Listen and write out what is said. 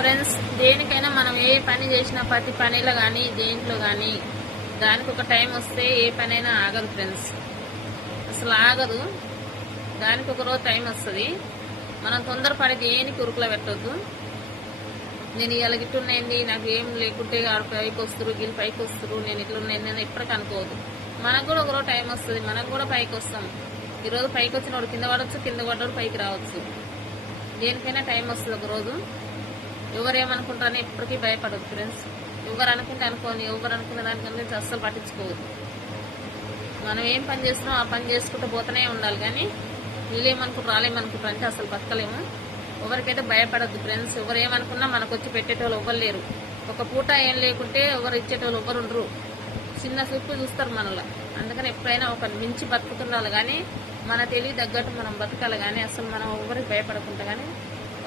Friends, దేనికైనా మనం ఏ పని చేసినా ప్రతి పనిలో కానీ దేంట్లో కానీ దానికి ఒక టైం వస్తే ఏ పనైనా ఆగదు ఫ్రెండ్స్. అసలు ఆగదు. దానికి ఒక రోజు టైం వస్తుంది. మనం తొందరపడి దేనికి ఉరుకులో పెట్టొద్దు. నేను ఇవాళ గిట్టున్నాయండి, నాకు ఏం లేకుంటే ఆడ పైకి వస్తారు, వీళ్ళు పైకి వస్తారు, నేను ఇట్లున్నాను నేను ఎప్పటికీ అనుకోవద్దు. మనకు కూడా ఒకరోజు టైం వస్తుంది, మనకు కూడా పైకి వస్తాం. ఈరోజు పైకి వచ్చిన వాడు కింద పడవచ్చు, కింద పడ్డవాడు పైకి రావచ్చు. దేనికైనా టైం వస్తుంది ఒకరోజు. ఎవరేమనుకుంటారని ఎప్పటికీ భయపడదు ఫ్రెండ్స్. ఎవరు అనుకుంటే అనుకోని, ఎవరు అనుకున్న దానికన్నా అస్సలు పట్టించుకోవద్దు. మనం ఏం పని చేస్తున్నాం ఆ పని చేసుకుంటూ పోతూనే ఉండాలి. కానీ వీళ్ళేమనుకుంటారు రాలేమనుకుంటారు అంటే అసలు బతకలేము. ఎవరికైతే భయపడద్దు ఫ్రెండ్స్. ఎవరు ఏమనుకున్నా మనకు వచ్చి పెట్టేటోళ్ళు ఎవ్వరు లేరు. ఒక పూట ఏం లేకుంటే ఎవరు ఇచ్చేటోళ్ళు ఎవ్వరు ఉండరు. చిన్న చూపు చూస్తారు మనలో. అందుకని ఎప్పుడైనా ఒక మించి బతుకుతుండాలి. కానీ మన తెలివి తగ్గట్టు మనం బతకాలి. కానీ అసలు మనం ఎవరికి భయపడకుండా కానీ